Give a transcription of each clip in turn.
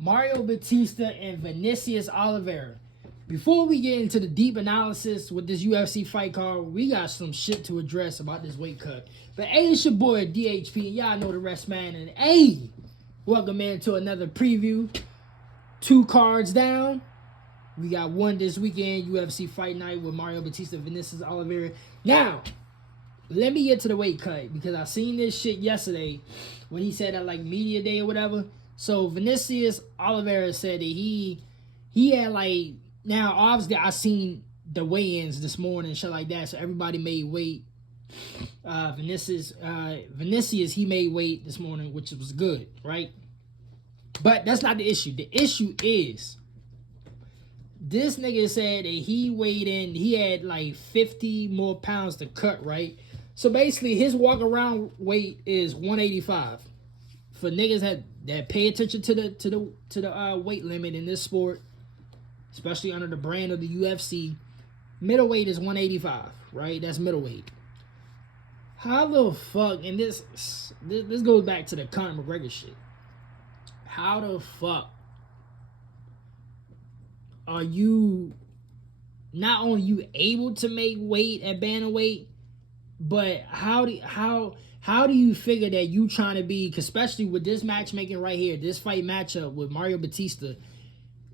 Mario Bautista and Vinicius Oliveria. Before we get into the deep analysis with this UFC fight card, we got some shit to address about this weight cut. But hey, it's your boy DHP, and y'all know the rest, man. And hey, welcome in to another preview. 2 cards down. We got one this weekend, UFC Fight Night with Mario Bautista and Vinicius Oliveria. Now, let me get to the weight cut because I seen this shit yesterday when he said at like media day or whatever. So Vinicius Oliveria said that he had like, now obviously I seen the weigh-ins this morning and shit like that, so everybody made weight. Vinicius he made weight this morning, which was good, right? But that's not the issue. The issue is this nigga said that he weighed in, he had like 50 more pounds to cut, right? So basically his walk around weight is 185. For niggas that pay attention to the weight limit in this sport, especially under the brand of the UFC, middleweight is 185, right? That's middleweight. How the fuck, and this goes back to the Conor McGregor shit. How the fuck are you not only you able to make weight at bantamweight, but how do you figure that you trying to be, especially with this matchmaking right here, this fight matchup with Mario Bautista,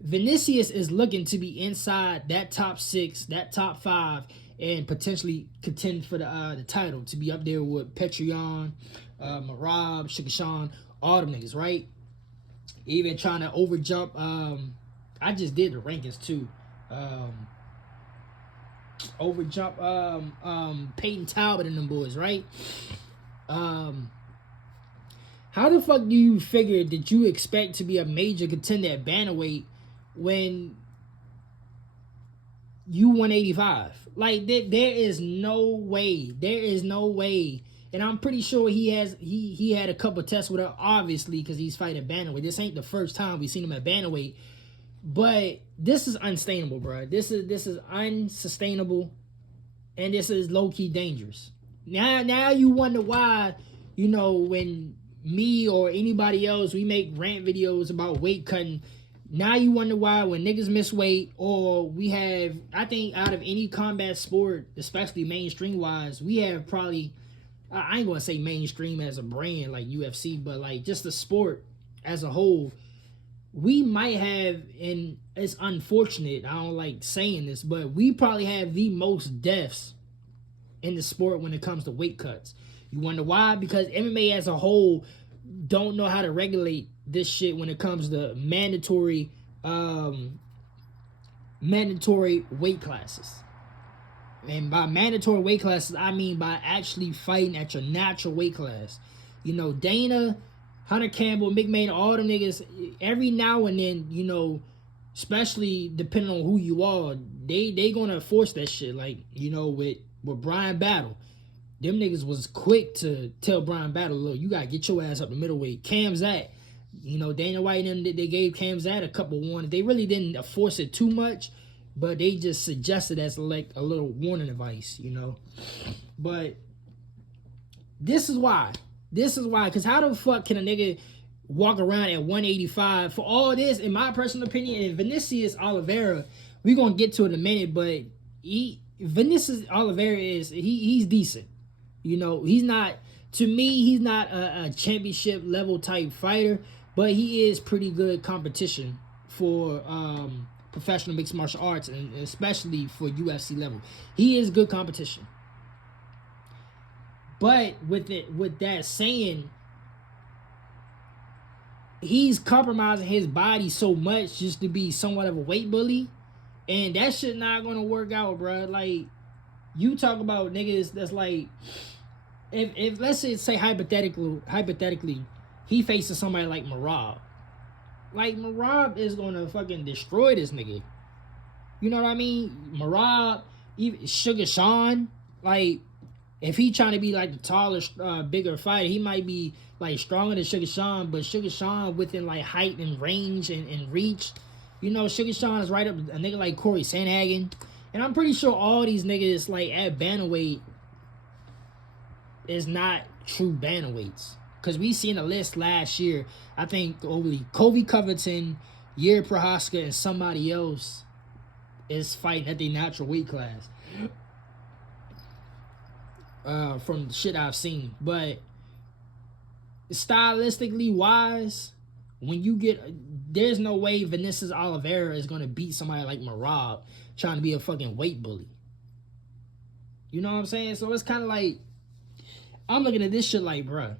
Vinicius is looking to be inside that top 6, that top 5, and potentially contend for the title, to be up there with Petrion, Marab, Shukashan, all them niggas, right? Even trying to overjump. I just did the rankings too. Overjump Peyton Talbot and them boys, right? How the fuck do you figure that you expect to be a major contender at bantamweight when you 185? Like there is no way. There is no way. And I'm pretty sure he had a couple tests with her, obviously, because he's fighting bantamweight. This ain't the first time we've seen him at bantamweight. But this is unsustainable, bro. This is unsustainable, and this is low-key dangerous. Now you wonder why, you know, when me or anybody else, we make rant videos about weight cutting, now you wonder why when niggas miss weight, or we have, I think out of any combat sport, especially mainstream-wise, we have probably, I ain't gonna say mainstream as a brand like UFC, but like just the sport as a whole, we might have, and it's unfortunate, I don't like saying this, but we probably have the most deaths in the sport when it comes to weight cuts. You wonder why? Because MMA as a whole don't know how to regulate this shit when it comes to mandatory weight classes. And by mandatory weight classes, I mean by actually fighting at your natural weight class. You know, Dana, Hunter Campbell, McMahon, all them niggas, every now and then, you know, especially depending on who you are, they gonna force that shit. Like, you know, with Brian Battle, them niggas was quick to tell Brian Battle, look, you gotta get your ass up to middleweight. Cam Zat, you know, Dana White and them, they gave Cam Zat a couple warnings. They really didn't force it too much, but they just suggested as like a little warning advice, you know. But this is why, because how the fuck can a nigga walk around at 185 for all this, in my personal opinion? And Vinicius Oliveira, we're gonna get to it in a minute, but Vinicius Oliveira he's decent. You know, he's not, to me, he's not a championship level type fighter, but he is pretty good competition for professional mixed martial arts, and especially for UFC level. He is good competition. But with that saying, he's compromising his body so much just to be somewhat of a weight bully, and that shit not gonna work out, bro. Like, you talk about niggas that's like, if let's say hypothetically, he faces somebody like Marab. Like, Marab is gonna fucking destroy this nigga. You know what I mean? Marab, even Sugar Sean, like, if he trying to be like the taller, bigger fighter, he might be like stronger than Sugar Sean, but Sugar Sean within like height and range and reach, you know, Sugar Sean is right up a nigga like Corey Sandhagen. And I'm pretty sure all these niggas like at bantamweight is not true bantamweights. because we seen a list last year. I think only Kobe Covington, Yair Prohaska, and somebody else is fighting at their natural weight class. From the shit I've seen. But stylistically wise, when you get, there's no way Vinicius Oliveira is gonna beat somebody like Marab trying to be a fucking weight bully. You know what I'm saying? So it's kind of like, I'm looking at this shit like, bruh,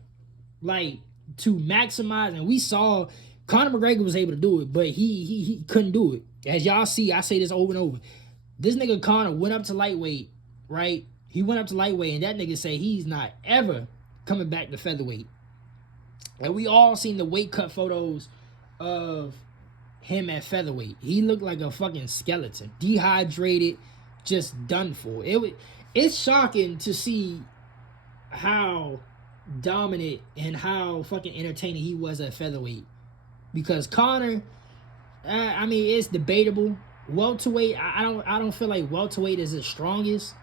like, to maximize, and we saw Conor McGregor was able to do it, but he couldn't do it. As y'all see, I say this over and over. This nigga Conor went up to lightweight, right? He went up to lightweight, and that nigga say he's not ever coming back to featherweight. And we all seen the weight cut photos of him at featherweight. He looked like a fucking skeleton, dehydrated, just done for. It's shocking to see how dominant and how fucking entertaining he was at featherweight. Because Conor, I mean, it's debatable. Welterweight, I don't feel like welterweight is his strongest.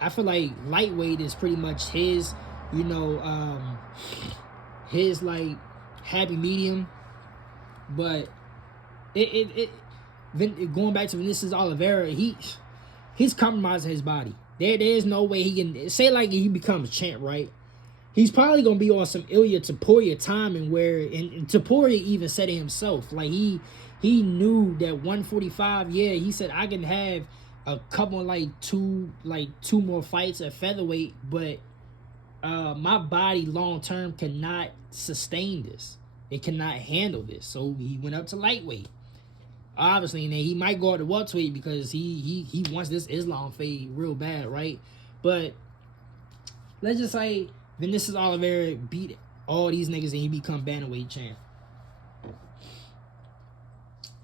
I feel like lightweight is pretty much his, you know, his like happy medium. But going back to Vinicius Oliveira, he's compromising his body. There's no way he can say, like, he becomes champ, right? He's probably gonna be on some Ilya Topuria timing where, and Topuria even said it himself, like he knew that 145. Yeah, he said I can have a couple two more fights at featherweight, but my body long term cannot sustain this. It cannot handle this. So he went up to lightweight. Obviously, and then he might go up to welterweight because he wants this Islam fade real bad, right? But let's just say Vinicius Oliveira beat all these niggas and he become bantamweight champ.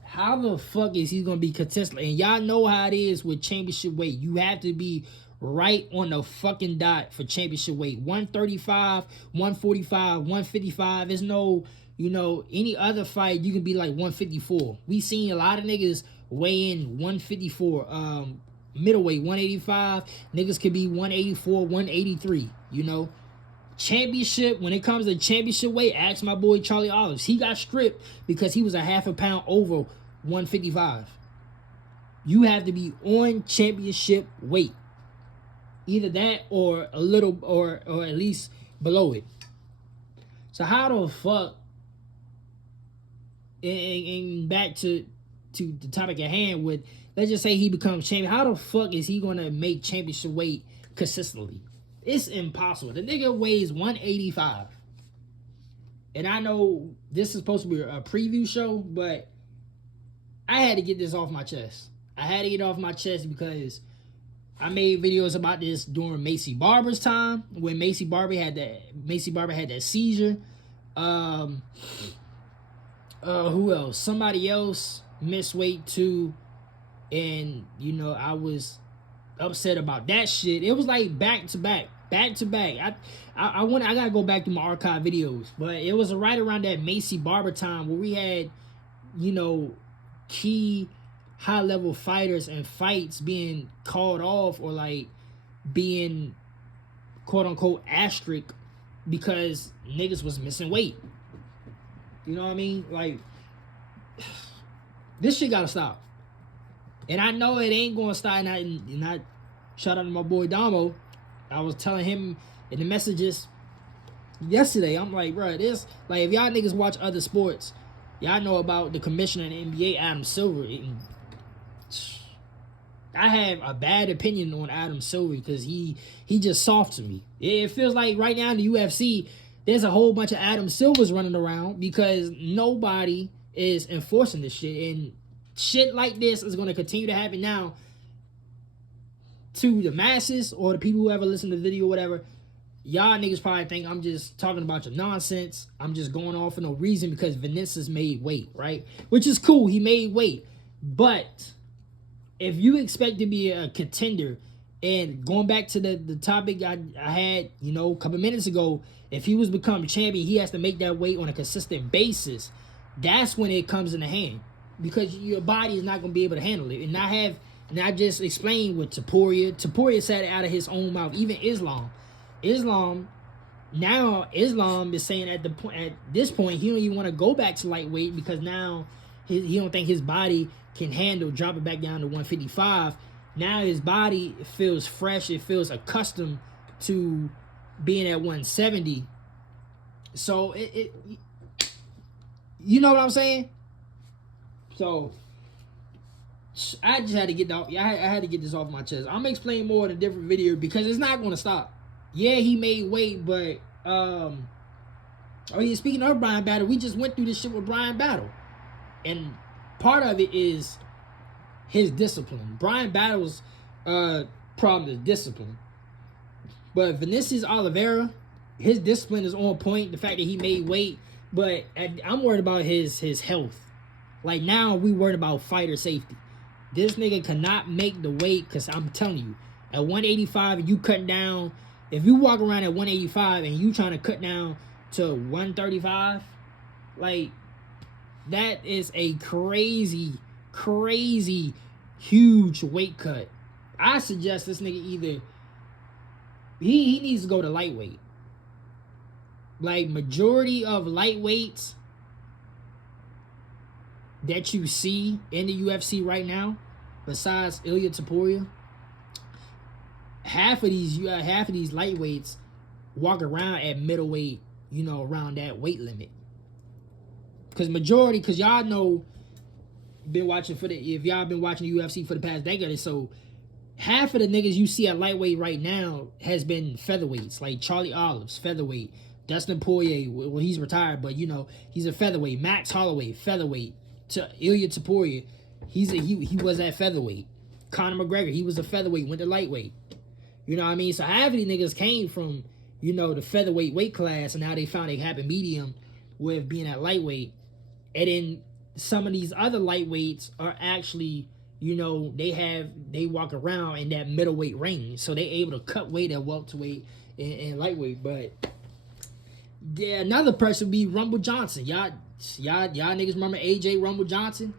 How the fuck is he gonna be contested? And y'all know how it is with championship weight. You have to be right on the fucking dot for championship weight. 135, 145, 155. There's no, you know, any other fight you can be like 154. We seen a lot of niggas weigh in 154. Middleweight 185. Niggas could be 184, 183. You know, championship, when it comes to championship weight, ask my boy Charlie Olives. He got stripped because he was a half a pound over 155. You have to be on championship weight. Either that or a little, or at least below it. So how the fuck, and back to the topic at hand with, let's just say he becomes champion, how the fuck is he gonna make championship weight consistently? It's impossible. The nigga weighs 185. And I know this is supposed to be a preview show, but I had to get this off my chest. I had to get it off my chest because I made videos about this during Macy Barber's time, when Macy Barber had that seizure. Who else? Somebody else missed weight too. And, you know, I was upset about that shit. It was like back to back. I gotta go back to my archive videos, but it was right around that Macy Barber time where we had, you know, key high level fighters and fights being called off or like being quote unquote asterisk because niggas was missing weight. You know what I mean? Like, this shit gotta stop. And I know it ain't gonna stop. And I shout out to my boy Damo. I was telling him in the messages yesterday, I'm like, bro, this, like, if y'all niggas watch other sports, y'all know about the commissioner in the NBA, Adam Silver. I have a bad opinion on Adam Silver because he just soft to me. It feels like right now in the UFC, there's a whole bunch of Adam Silvers running around because nobody is enforcing this shit. And shit like this is going to continue to happen now to the masses or the people who ever listen to the video or whatever. Y'all niggas probably think I'm just talking about your nonsense. I'm just going off for no reason because Vinicius made weight, right? Which is cool. He made weight. But if you expect to be a contender, and going back to the topic I had, you know, a couple minutes ago, if he was become champion, he has to make that weight on a consistent basis. That's when it comes into hand because your body is not going to be able to handle it. And I just explained with Topuria. Topuria said it out of his own mouth. Even Islam, now Islam is saying at this point he don't even want to go back to lightweight because now he don't think his body can handle dropping back down to 155. Now his body feels fresh. It feels accustomed to being at 170. So you know what I'm saying? So I just had to get I had to get this off my chest. I'm gonna explain more in a different video because it's not gonna stop. Yeah, he made weight, but oh yeah, speaking of Brian Battle, we just went through this shit with Brian Battle. And part of it is his discipline. Brian Battle's problem is discipline. But Vinicius Oliveira, his discipline is on point. The fact that he made weight, but I'm worried about his health. Like now, we worried about fighter safety. This nigga cannot make the weight because I'm telling you, at 185, you cutting down. If you walk around at 185 and you trying to cut down to 135, like that is a crazy, crazy, huge weight cut. I suggest this nigga either he needs to go to lightweight. Like majority of lightweights that you see in the UFC right now, besides Ilia Topuria, half of these lightweights walk around at middleweight, you know, around that weight limit. Because y'all know, if y'all been watching the UFC for the past decade or so, half of the niggas you see at lightweight right now has been featherweights, like Charlie Olives, featherweight. Dustin Poirier, well, he's retired, but you know, he's a featherweight. Max Holloway, featherweight. Ilia Topuria, he was at featherweight. Conor McGregor, he was a featherweight, went to lightweight. You know what I mean? So half of these niggas came from, you know, the featherweight weight class, and now they found a happy medium with being at lightweight. And then some of these other lightweights are actually, you know, they walk around in that middleweight range, so they able to cut weight at welterweight and lightweight. But yeah, another person would be Rumble Johnson. Y'all niggas remember AJ Rumble Johnson?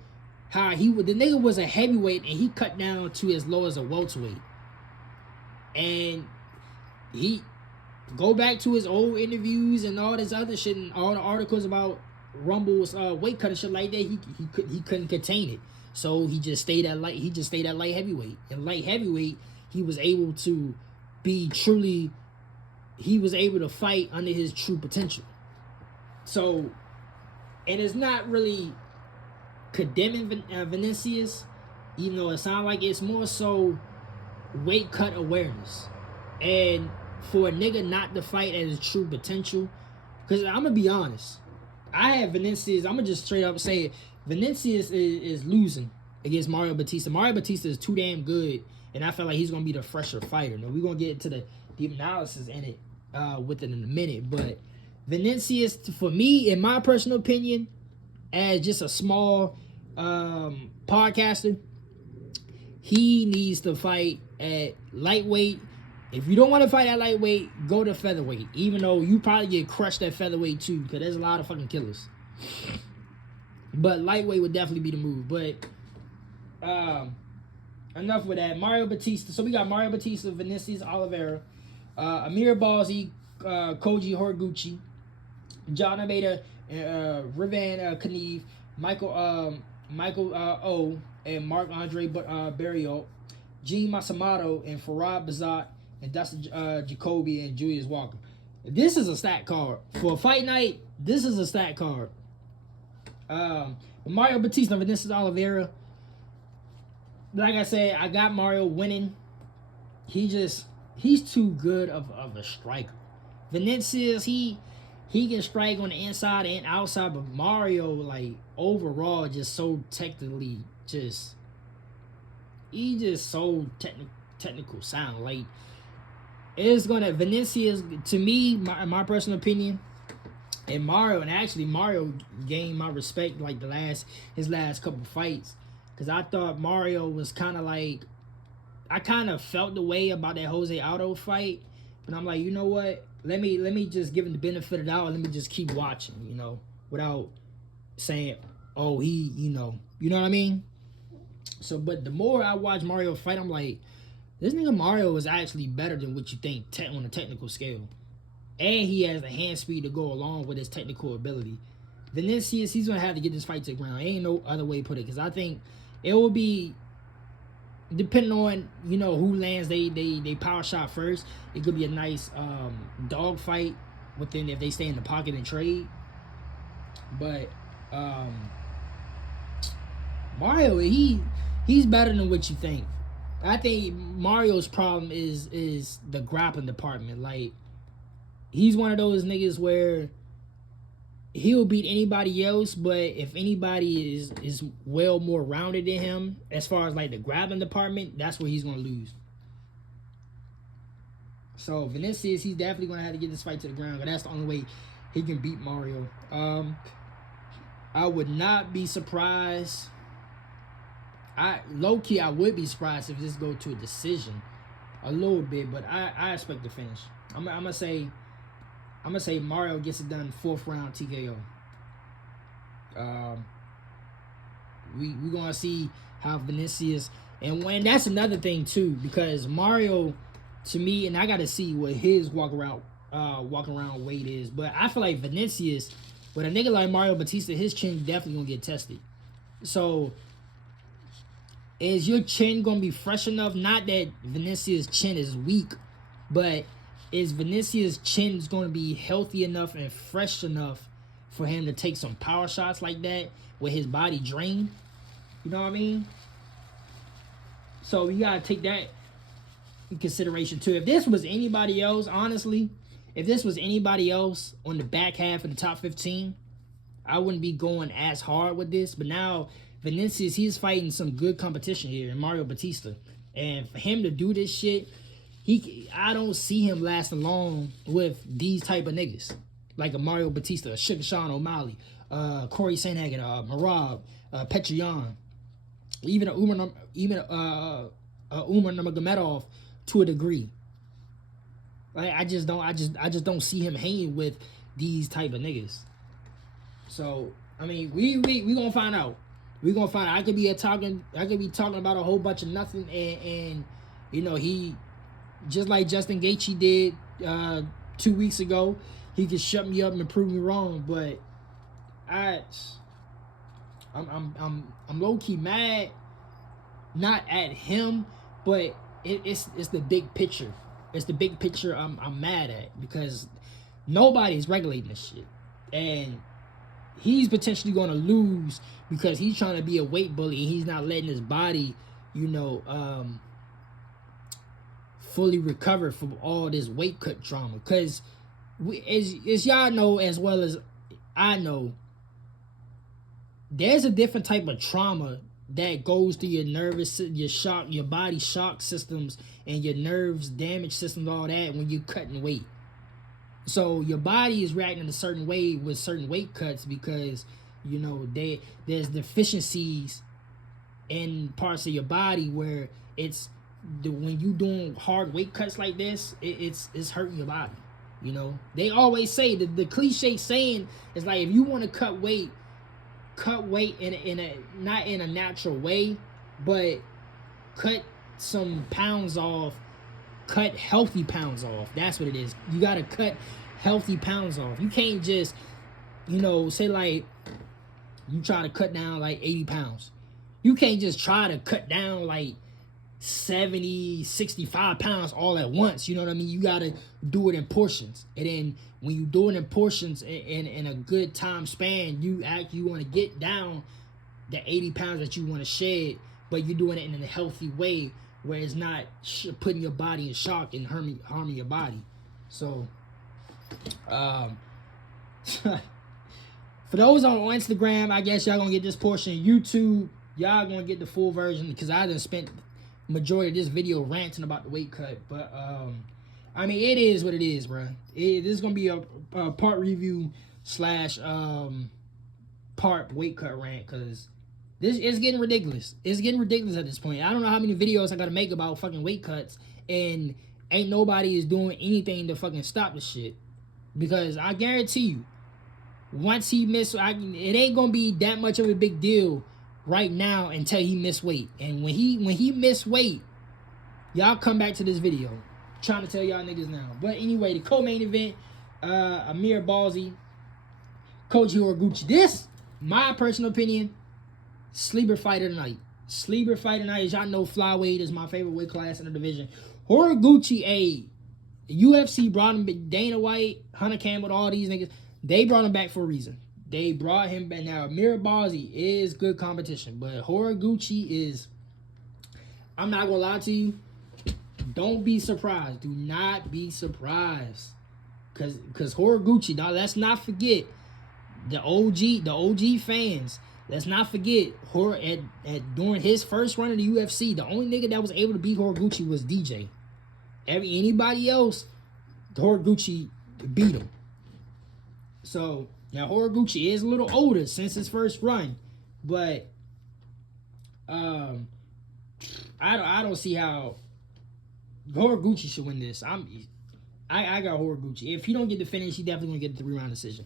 How the nigga was a heavyweight and he cut down to as low as a welterweight. And he go back to his old interviews and all this other shit and all the articles about Rumble's weight cut and shit like that. He couldn't contain it, so he just stayed at light heavyweight. And light heavyweight, he was able to fight under his true potential. So, and it's not really condemning Vinicius, even though it sounds like it's more so weight cut awareness. And for a nigga not to fight at his true potential, because I'm gonna be honest, I have Vinicius, I'm gonna just straight up say it, Vinicius is losing against Mario Bautista. Mario Bautista is too damn good, and I feel like he's gonna be the fresher fighter. Now we're gonna get into the deep analysis in it within a minute, but Vinicius, for me, in my personal opinion, as just a small podcaster, he needs to fight at lightweight. If you don't want to fight at lightweight, go to featherweight. Even though you probably get crushed at featherweight too, because there's a lot of fucking killers. But lightweight would definitely be the move. But enough with that. Mario Bautista. So we got Mario Bautista, Vinicius Oliveira, Amir Balzi, Koji Horiguchi, John Almeida, Rivan Kniev, Michael O, and Mark Andre Barriot, Gene Masamoto, and Farad Bazat, and Dustin Jacoby, and Julius Walker. This is a stat card. For a fight night, this is a stat card. Mario Bautista, Vinicius Oliveira. Like I said, I got Mario winning. He's too good of a striker. Vinicius, he can strike on the inside and outside, but Mario, like, overall, just so technically, he just so technical sound. Like, it's gonna, Vinicius, to me, my personal opinion, and Mario gained my respect like his last couple fights, because I thought Mario was kind of like, I kind of felt the way about that Jose Aldo fight, but I'm like, you know what? Let me just give him the benefit of the doubt. Let me just keep watching, you know, without saying, oh, you know what I mean? So, but the more I watch Mario fight, I'm like, this nigga Mario is actually better than what you think on a technical scale. and he has the hand speed to go along with his technical ability. Vinicius, he's gonna have to get this fight to the ground. Ain't no other way to put it, because I think it will be, depending on, you know, who lands they power shot first, it could be a nice dog fight within, if they stay in the pocket and trade. But Mario, he's better than what you think. I think Mario's problem is the grappling department. Like, he's one of those niggas where he'll beat anybody else, but if anybody is well more rounded than him as far as like the grappling department, that's where he's gonna lose. So Vinicius, he's definitely gonna have to get this fight to the ground, because that's the only way he can beat Mario. I would not be surprised. Low key, I would be surprised if this go to a decision, a little bit, but I expect to finish. I'm gonna say Mario gets it done 4th round TKO. We gonna see how Vinicius, and when that's another thing too, because Mario, to me, and I gotta see what his walk around weight is, but I feel like Vinicius, with a nigga like Mario Bautista, his chin definitely gonna get tested. So is your chin gonna be fresh enough? Not that Vinicius' chin is weak, but is Vinicius' chin going to be healthy enough and fresh enough for him to take some power shots like that with his body drained? You know what I mean? So you got to take that in consideration too. If this was anybody else, honestly, if this was anybody else on the back half of the top 15, I wouldn't be going as hard with this. But now Vinicius, he's fighting some good competition here in Mario Bautista. And for him to do this shit, I don't see him lasting long with these type of niggas, like a Mario Bautista, a Sugar Sean O'Malley, Corey Sandhagen, Marab, Petrian, even Umar Nurmagomedov to a degree. Like, I just don't see him hanging with these type of niggas. So I mean, we gonna find out. We gonna find out. I could be talking about a whole bunch of nothing, and you know, he, just like Justin Gaethje did 2 weeks ago, he could shut me up and prove me wrong. But I'm low key mad, not at him, but it's the big picture. It's the big picture I'm mad at, because nobody's regulating this shit, and he's potentially going to lose because he's trying to be a weight bully and he's not letting his body, you know, fully recover from all this weight cut trauma. Because as y'all know as well as I know, there's a different type of trauma that goes through your nervous, your body shock systems and your nerves damage systems, all that, when you're cutting weight. So your body is reacting a certain way with certain weight cuts because, you know, there's deficiencies in parts of your body where when you doing hard weight cuts like this, it's hurting your body. You know, they always say the cliche saying is like, if you want to cut weight in a not in a natural way, but cut some pounds off. Cut healthy pounds off. That's what it is. You gotta cut healthy pounds off. You can't just, you know, say like you try to cut down like 80 pounds. You can't just try to cut down like 70, 65 pounds all at once. You know what I mean? You gotta do it in portions. And then when you do it in portions in a good time span, you want to get down the 80 pounds that you want to shed, but you're doing it in a healthy way, where it's not putting your body in shock and harming your body. So, for those on Instagram, I guess y'all gonna get this portion. YouTube, y'all gonna get the full version, because I done spent majority of this video ranting about the weight cut. But I mean, it is what it is, bro. This is gonna be a part review / part weight cut rant, because this is getting ridiculous. It's getting ridiculous at this point. I don't know how many videos I gotta make about fucking weight cuts, and ain't nobody is doing anything to fucking stop the shit. Because I guarantee you, once he it ain't gonna be that much of a big deal right now until he miss weight. And when he miss weight, y'all come back to this video. I'm trying to tell y'all niggas now. But anyway, the co-main event, Amir Ballsy, Coach Horiguchi. This, my personal opinion, sleeper fight of the night. Sleeper fight of the night. As y'all know, flyweight is my favorite weight class in the division. Horiguchi, UFC brought him, Dana White, Hunter Campbell, all these niggas, they brought him back for a reason. They brought him back. Now, Amir Ballsy is good competition, but Horiguchi is, I'm not gonna lie to you, don't be surprised. Do not be surprised. Cause Horiguchi, now let's not forget, the OG fans, let's not forget, during his first run of the UFC, the only nigga that was able to beat Horiguchi was DJ. Anybody else, Horiguchi beat him. So now Horiguchi is a little older since his first run, but I don't see how Horiguchi should win this. I got Horiguchi. If he don't get the finish, he definitely gonna get the 3-round decision.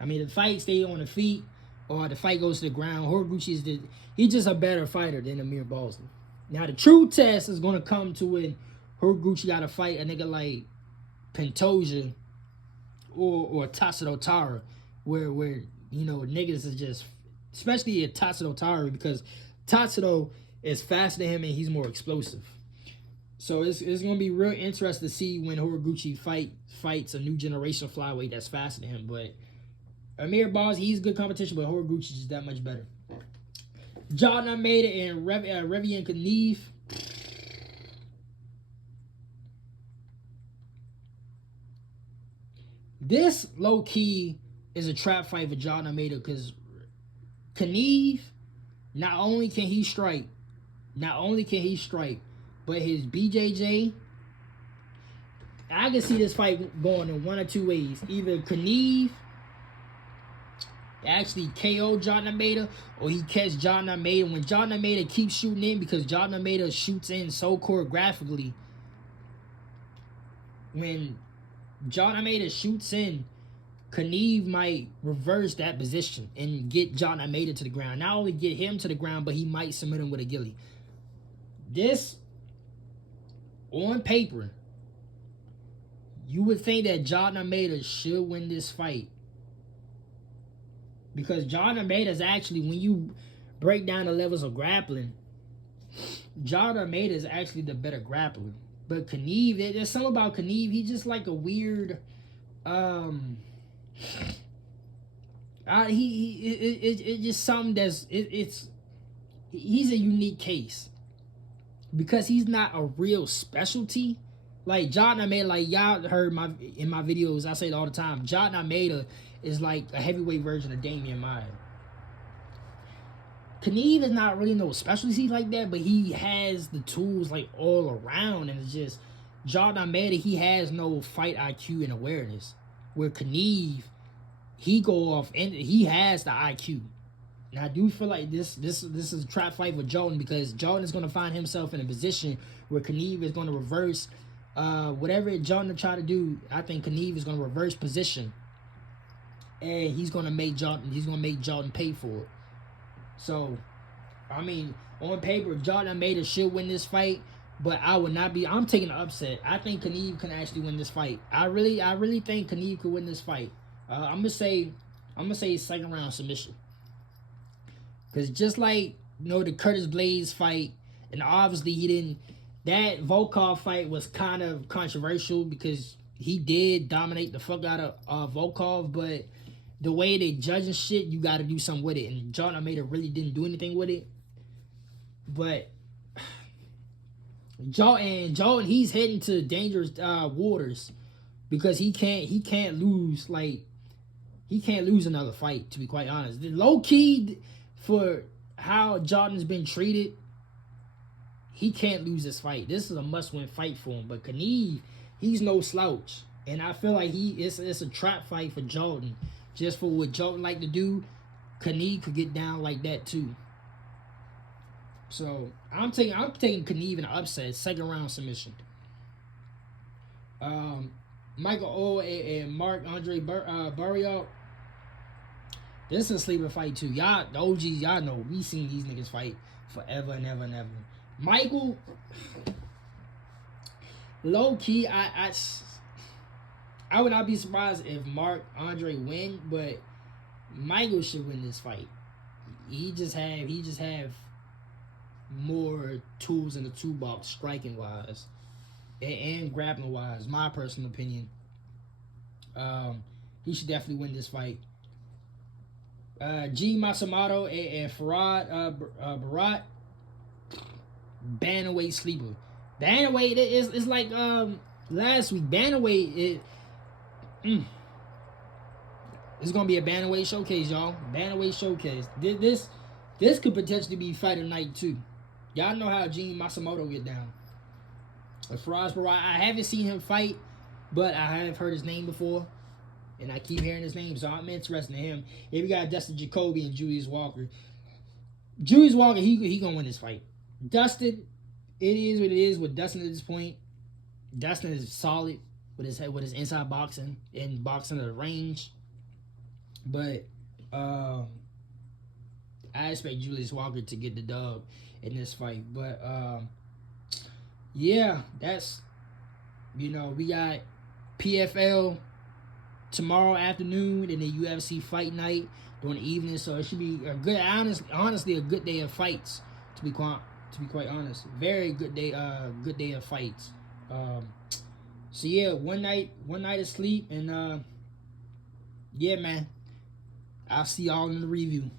I mean, the fight stay on the feet or the fight goes to the ground. Horiguchi he's just a better fighter than Amir Ballsy. Now the true test is gonna come to when Horiguchi got to fight a nigga like Pantoja or Tatsuro Tara, where you know niggas is just, especially at Tatsuro Tara, because Tatsuro is faster than him and he's more explosive. So it's gonna be real interesting to see when Horiguchi fights a new generation flyweight that's faster than him. But Amir Ballsy, he's good competition, but Horiguchi is that much better. Jordan Almeida and Revian Kniev. This low-key is a trap fight for Jordan Almeida because Kniev, not only can he strike, but his BJJ, I can see this fight going in one or two ways. Either Kniev actually KO Jordan Almeida, or he catch Jordan Almeida when Jordan Almeida keeps shooting in, because Jordan Almeida shoots in so choreographically. When Jordan Almeida shoots in, Kniev might reverse that position and get Jordan Almeida to the ground. Not only get him to the ground, but he might submit him with a ghillie. This, on paper, you would think that Jordan Almeida should win this fight. Because Jordan Almeida is actually, when you break down the levels of grappling, Jordan Almeida is actually the better grappler. But Kniev, there's something about Kniev. He's just like a weird, it's just something that's he's a unique case because he's not a real specialty. Like Jordan Almeida, like y'all heard in my videos, I say it all the time. Jordan Almeida is like a heavyweight version of Damian Maia. Kniev is not really no specialty like that, but he has the tools like all around, and it's just Jordan Almeida, he has no fight IQ and awareness. Where Kniev, he go off and he has the IQ. And I do feel like this is a trap fight for Jordan, because Jordan is going to find himself in a position where Kniev is going to reverse whatever Jordan try to do. I think Kniev is going to reverse position, and he's going to make Jordan pay for it. So, I mean, on paper, Jordan Almeida should win this fight, but I would not be. I'm taking the upset. I think Kniev can actually win this fight. I really think Kniev could win this fight. I'm gonna say second round submission. Because just like, you know, the Curtis Blades fight, and obviously he didn't. That Volkov fight was kind of controversial because he did dominate the fuck out of Volkov, but the way they judging shit, you got to do something with it. And Jordan Almeida really didn't do anything with it. But Jordan, he's heading to dangerous waters because he can't lose another fight. To be quite honest, the low key for how Jordan's been treated, he can't lose this fight. This is a must-win fight for him. But Kniev, he's no slouch, and I feel like it's a trap fight for Jordan. Just for what Jordan like to do, Kniev could get down like that too. So I'm taking Kniev in an upset, second round submission. Michael O and Mark Andre Barrios. This is a sleeper fight too. Y'all, the OGs, y'all know we seen these niggas fight forever and ever and ever. Michael, low key, I would not be surprised if Mark Andre win, but Michael should win this fight. He just have more tools in the toolbox, striking wise and grappling wise. My personal opinion. He should definitely win this fight. G Masamoto and Farad Barat, bantamweight sleeper. Bantamweight it's like last week. Bantamweight it's gonna be a bantamweight showcase, y'all. Bantamweight showcase. This could potentially be fight of night too. Y'all know how Gene Masamoto get down. Faraz Barat, I haven't seen him fight, but I have heard his name before, and I keep hearing his name, so I'm interested in him. If we got Dustin Jacoby and Julius Walker, he gonna win this fight. Dustin, it is what it is with Dustin at this point. Dustin is solid with his inside boxing and boxing at the range. But I expect Julius Walker to get the dub in this fight. But yeah, that's, we got PFL tomorrow afternoon and the UFC fight night during the evening. So it should be a good, honestly, a good day of fights. To be quite honest, very good day of fights. So yeah, one night of sleep, and yeah, man. I'll see y'all in the review.